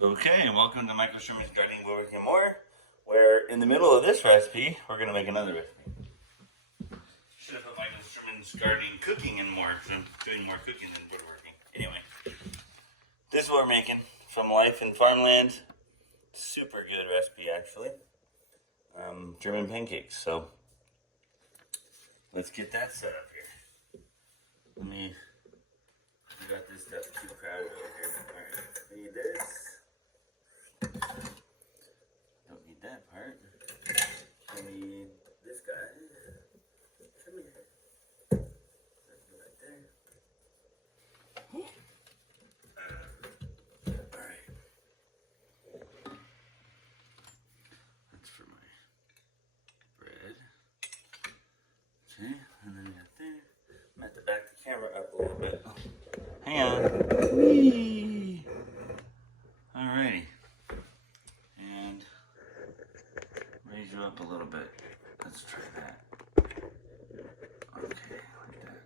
Okay, and welcome to Michael Sherman's Gardening Woodworking and More, where in the middle of this recipe, we're going to make another recipe. Should have put Michael Sherman's Gardening Cooking and More, because I'm doing more cooking than woodworking. Anyway, this is what we're making from Life in Farmland. Super good recipe, actually. German pancakes. So, let's get that set up here. I got this stuff too crowded over here. Alright, we need this. Don't need that part. I need this guy. Come here. Right there. Alright. That's for my bread. Okay, and then we got there. I'm going to back the camera up a little bit. Oh. Hang on. Whee! Alrighty. And raise you up a little bit. Let's try that. Okay, like that.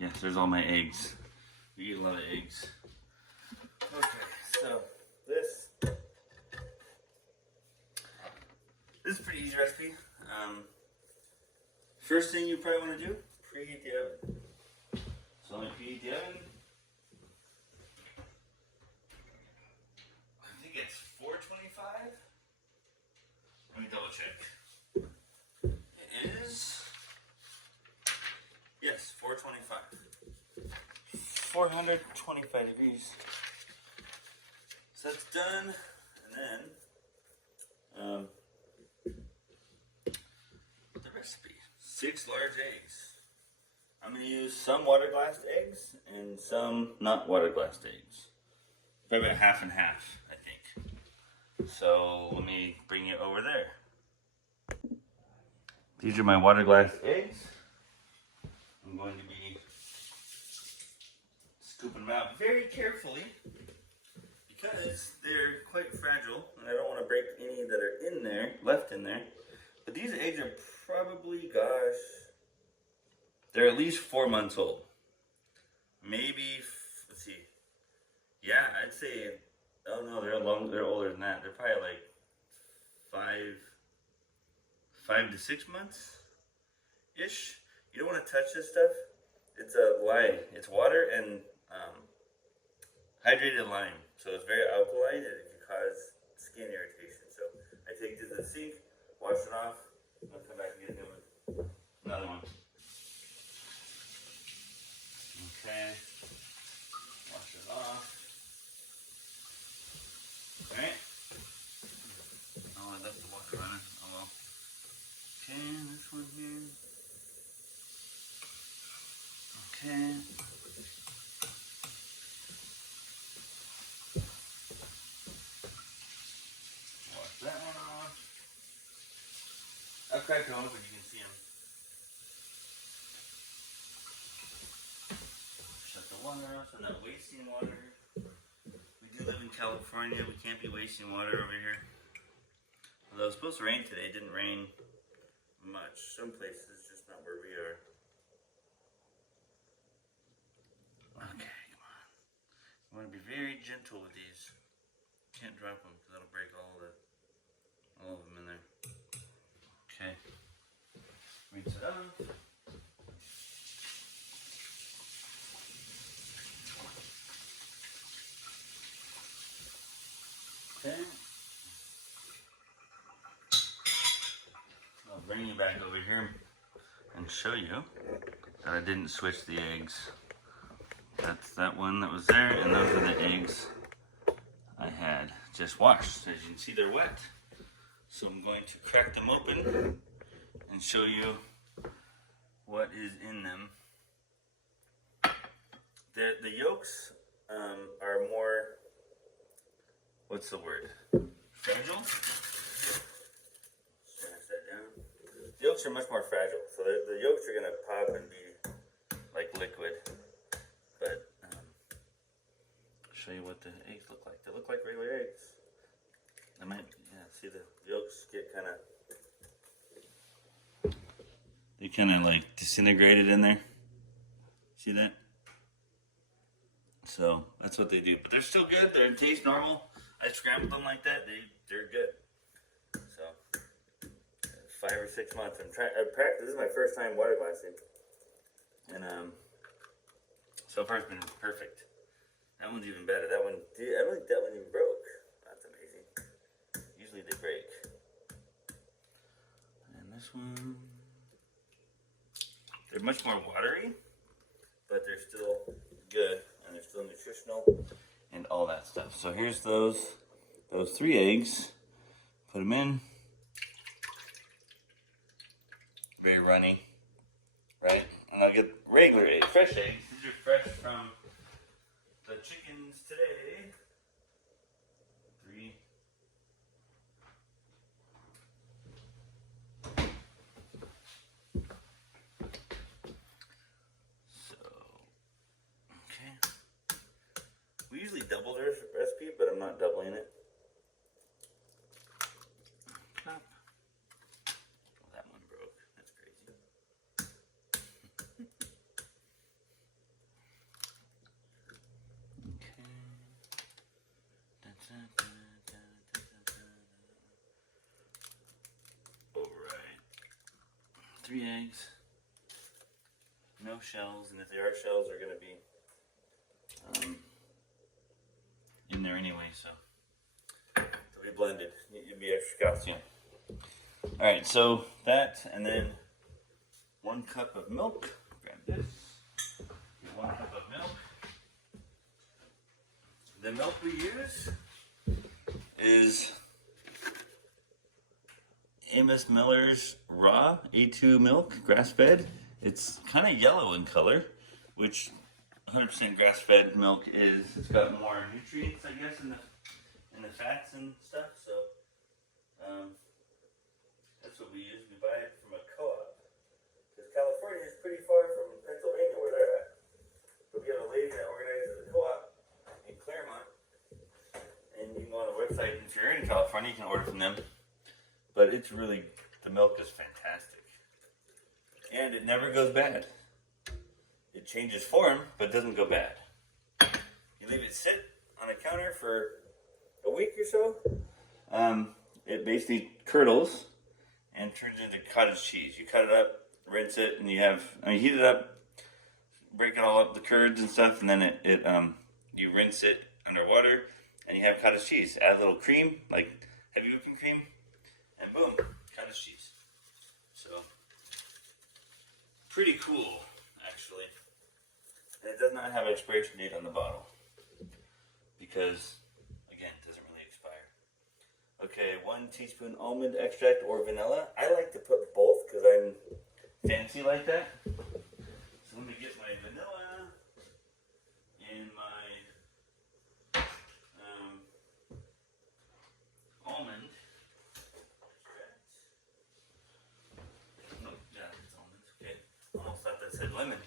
Yes, there's all my eggs. We eat a lot of eggs. Okay, so this is a pretty easy recipe. First thing you probably want to do, preheat the oven. So let me preheat the oven. I think it's 425. Let me double check. It is, yes, 425. 425 degrees. So that's done, and then the recipe: 6 large eggs. I'm going to use some water glassed eggs and some not water glassed eggs. Probably about half and half, I think. So let me bring you over there. These are my water glassed eggs. I'm going to be scooping them out very carefully because they're quite fragile and I don't want to break any that are in there, left in there. But these eggs are probably, gosh, they're at least 4 months old. Maybe, let's see. Yeah, I'd say, oh no, they're older than that. They're probably like 5 to 6 months ish. You don't want to touch this stuff. It's a lime. It's water and hydrated lime. So it's very alkaline and it can cause skin irritation. So I take it to the sink, wash it off, and I'll come back and get a new one. Another one. Okay, wash it off. Alright. Oh, I left the water running. Oh well. Okay, this one here. Okay. Wash that one off. I'll crack it open, you can see them. Shut the water off, so I'm not wasting water. We do live in California, we can't be wasting water over here. Although it was supposed to rain today, it didn't rain much. Some places, just not where we are. Okay, come on. You want to be very gentle with these. Can't drop them because that'll break all of them in there. Okay. Rinse it off. Okay. I'll bring you back over here and show you that I didn't switch the eggs. That's that one that was there, and those are the eggs I had just washed. As you can see, they're wet. So I'm going to crack them open and show you what is in them. The yolks are more, what's the word? Fragile? The yolks are much more fragile, so the yolks are going to pop and be like liquid. But I'll show you what the eggs look like. They look like regular eggs. I might, yeah, see the yolks get kind of, they kind of like disintegrated in there. See that? So that's what they do. But they're still good. They taste normal. I scrambled them like that. They're good. So 5 or 6 months. I'm trying. This is my first time water glassing, and so far it's been perfect. That one's even better. That one, dude, I don't think that one even broke. That's amazing. Usually they break. And this one, they're much more watery, but they're still good and they're still nutritional and all that stuff. So here's those 3 eggs. Put them in. Very runny, right? And I'll get regular eggs, fresh eggs. These are fresh from the chickens today. 3. So, okay. We usually double the recipe, but I'm not doubling it. Well, that one broke. That's crazy. Alright. 3 eggs. No shells, and if there are shells, they're going to be in there anyway, so they'll be blended. You'll be extra calcium. Alright, so that, and then 1 cup of milk. Grab this. 1 cup of milk. The milk we use is Amos Miller's raw A2 milk, grass-fed. It's kind of yellow in color, which 100% grass-fed milk is. It's got more nutrients, I guess, in the fats and stuff. So that's what we use. We buy it from a co-op because California is pretty far from Pennsylvania where they're at. But we have a lady that organizes a co-op in Claremont, and you can go on the website. And if you're in California, you can order from them. But it's really, the milk is fantastic. And it never goes bad. It changes form, but doesn't go bad. You leave it sit on a counter for a week or so. It basically curdles and turns into cottage cheese. You cut it up, rinse it, and heat it up, break it all up, the curds and stuff, and then you rinse it under water, and you have cottage cheese. Add a little cream, like heavy whipping cream, and boom, cottage cheese. So, pretty cool, actually. And it does not have an expiration date on the bottle. Because, again, it doesn't really expire. Okay, 1 teaspoon almond extract or vanilla. I like to put both because I'm fancy like that. So let me get my vanilla and my almond extract. No, yeah, it's almond. Okay. I almost thought that said lemon.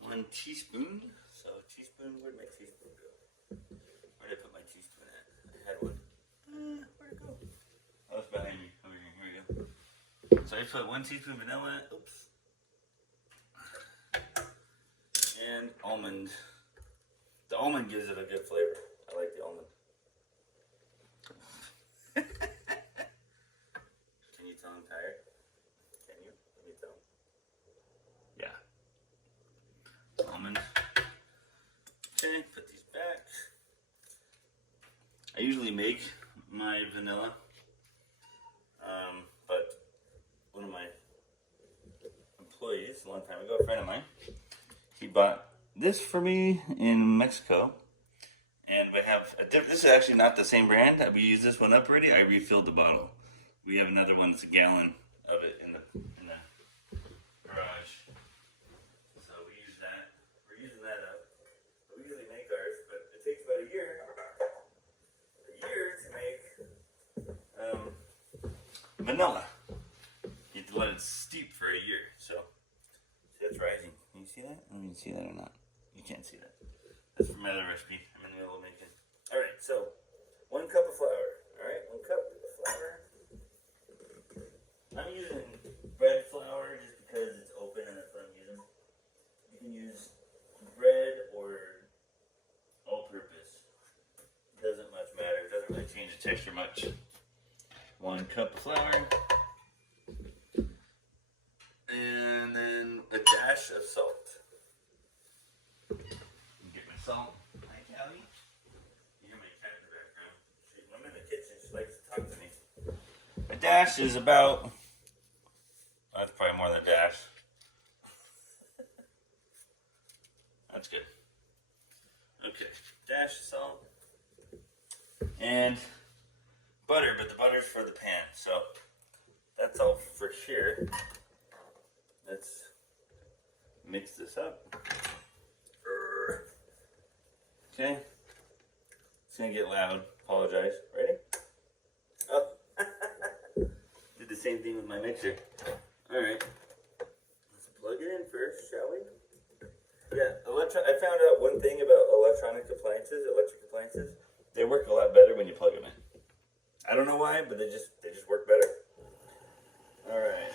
1 teaspoon. So teaspoon, where'd my teaspoon go? Where did I put my teaspoon at? I had one. Where'd it go? Oh, it's behind me. Over here. Here we go. So I put 1 teaspoon vanilla. Oops. And almond. The almond gives it a good flavor. I like the almond. Can you tell I'm tired? Can you? Let me tell. Yeah. Almond. Okay, put these back. I usually make my vanilla, but one of my employees, a long time ago, a friend of mine, he bought this for me in Mexico, and we have this is actually not the same brand. We used this one up already. I refilled the bottle. We have another one that's a gallon of it in the garage. So we use that. We're using that up. We usually make ours, but it takes about a year to make vanilla. You have to let it steep for a year. So see, it's rising. Can you see that? I don't know if you can see that or not. You can't see that. That's from my other recipe. I'm in the middle of making. All right, so 1 cup of flour. All right, 1 cup of flour. I'm using bread flour just because it's open and that's what I'm using. You can use bread or all-purpose. change the texture much. 1 cup of flour. And then a dash of salt. Get my salt. Hi, Callie. You hear my cat in the background. I'm in the kitchen. She likes to talk to me. A dash is about... that's probably more than a dash. That's good. Okay. Dash of salt. And butter, but the butter's for the pan. So that's all for here. Let's mix this up. Okay. It's gonna get loud. Apologize. Ready? Oh. Did the same thing with my mixer. Alright. Let's plug it in first, shall we? Yeah, I found out one thing about electric appliances. They work a lot better when you plug them in. I don't know why, but they just work better. Alright.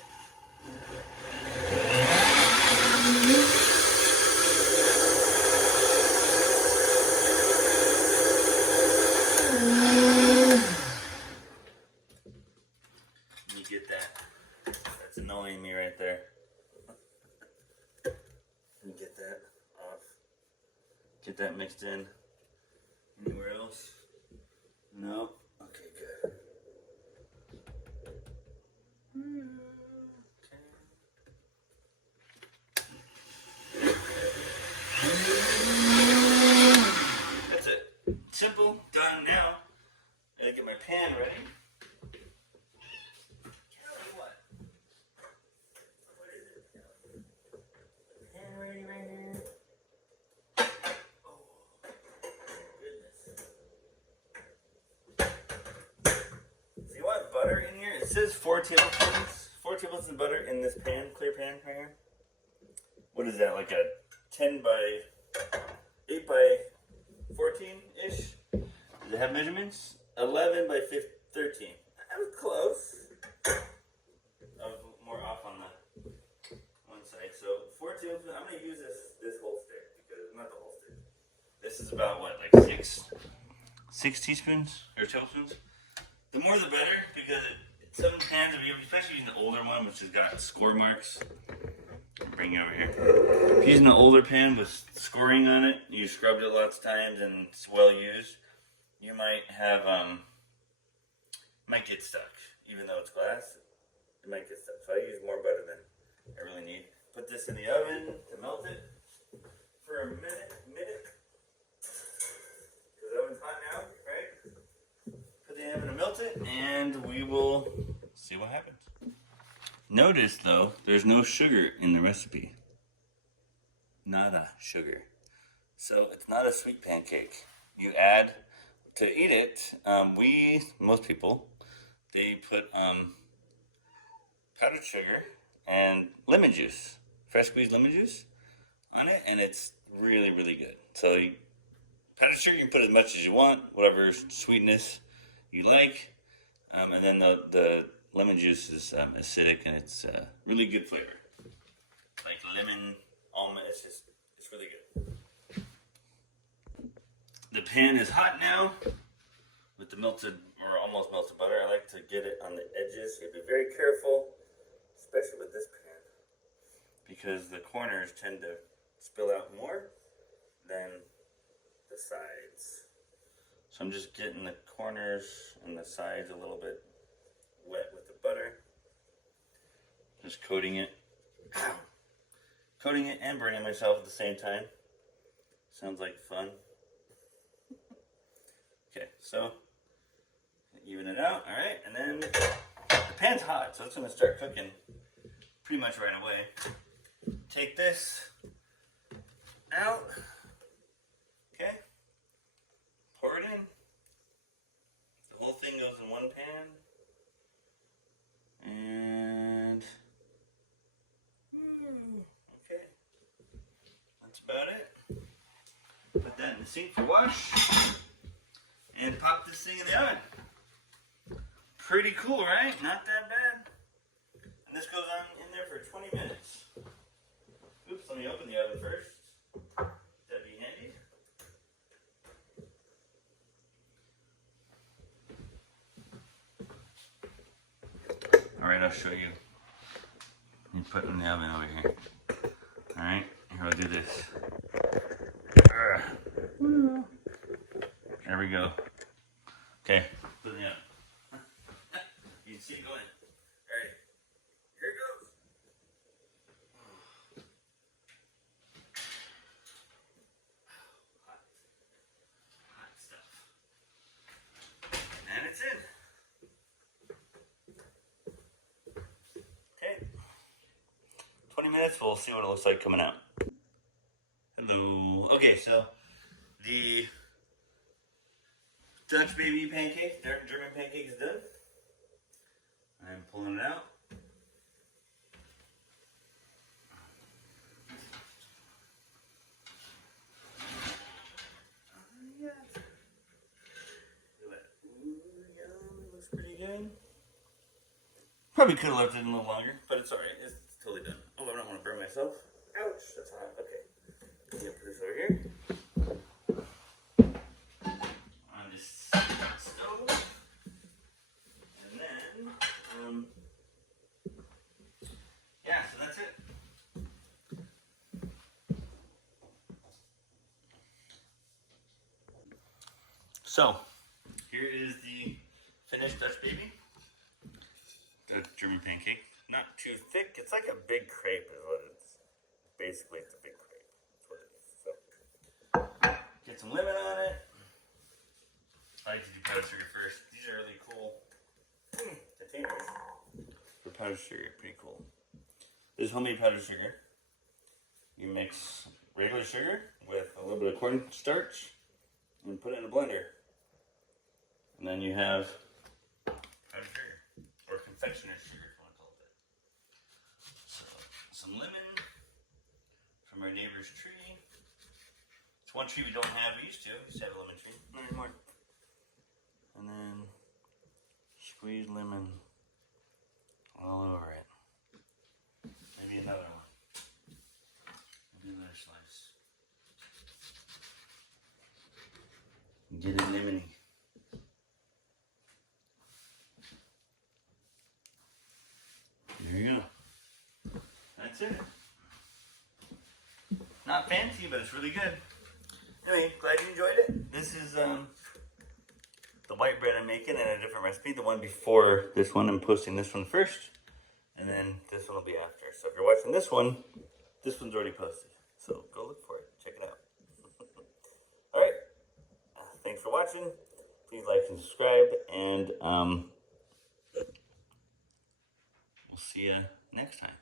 You get that. That's annoying me right there. Let me get that off. Get that mixed in. Anywhere else? No? Okay, good. That's it. Simple. Done now. Gotta get my pan ready. What is it? Pan ready right here. Oh, goodness. So you want butter in here? It says 4 tablespoons. 4 tablespoons of butter in this pan, clear pan right here. What is that, like a 10 by 8 by 14-ish? Does it have measurements? 11 by 13. I was close. I was more off on the one side. So 4 tablespoons. I'm going to use this whole stick, because not the whole stick. This is about what, like 6 teaspoons or tablespoons? The more the better, because some pans, especially using the older one, which has got score marks. Bring it over here. If you're using an older pan with scoring on it, you scrubbed it lots of times and it's well used, you might have, might get stuck. Even though it's glass, it might get stuck. So I use more butter than I really need. Put this in the oven to melt it for a minute. Because the oven's hot now, right? Put the oven to melt it and we will see what happens. Notice, though, there's no sugar in the recipe. Nada sugar. So it's not a sweet pancake. You add, to eat it, most people, they put powdered sugar and lemon juice, fresh squeezed lemon juice on it, and it's really, really good. So powdered sugar, you can put as much as you want, whatever sweetness you like, and then the lemon juice is acidic and it's really good flavor. Like lemon, almond, it's really good. The pan is hot now with the melted or almost melted butter. I like to get it on the edges. You have to be very careful, especially with this pan, because the corners tend to spill out more than the sides. So I'm just getting the corners and the sides a little bit wet with the butter. Just coating it and burning myself at the same time. Sounds like fun. Okay, so even it out, all right, and then the pan's hot, so it's gonna start cooking pretty much right away. Take this out, okay, pour it in. The whole thing goes in one pan. And okay, that's about it. Put that in the sink for wash and pop this thing in the oven. Pretty cool, right? Not that bad. And this goes on in there for 20 minutes. Oops, let me open the oven first. That'd be handy. Alright, I'll show you. You put it in the oven over here. Alright, here I'll do this. There we go. Okay, put it in the oven. You can see it going. Alright, here it goes. Hot stuff. And it's in. Okay. 20 minutes, we'll see what it looks like coming out. Hello. Okay, so the Dutch baby pancake, German pancake is done. I'm pulling it out. Looks pretty good. Probably could have left it a little longer, but it's alright. It's totally done. Oh, I don't want to burn myself. Ouch, that's hot. Okay. I'm gonna put this over here. On this stove. And then, yeah, so that's it. So, here is the finished Dutch baby. Dutch German pancake. Not too thick. It's like a big crepe is what it is. Basically, it's a big crepe. That's what it is. So, get some lemon on it. I like to do powdered sugar first. These are really cool containers for powdered sugar. Pretty cool. This is homemade powdered sugar. You mix regular sugar with a little bit of cornstarch and put it in a blender. And then you have powdered sugar, or confectioner's sugar if you want to call it that. So, some lemon from our neighbor's tree. It's one tree we don't have. We used to have a lemon tree. Not anymore. And then squeeze lemon all over it. Maybe another one. Maybe another slice. Get it lemony. There you go. That's it. Not fancy, but it's really good. Anyway, glad you enjoyed it. This is the white bread I'm making in a different recipe. The one before this one, I'm posting this one first. And then this one will be after. So if you're watching this one's already posted. So go look for it. Check it out. Alright. Thanks for watching. Please like and subscribe. And we'll see you next time.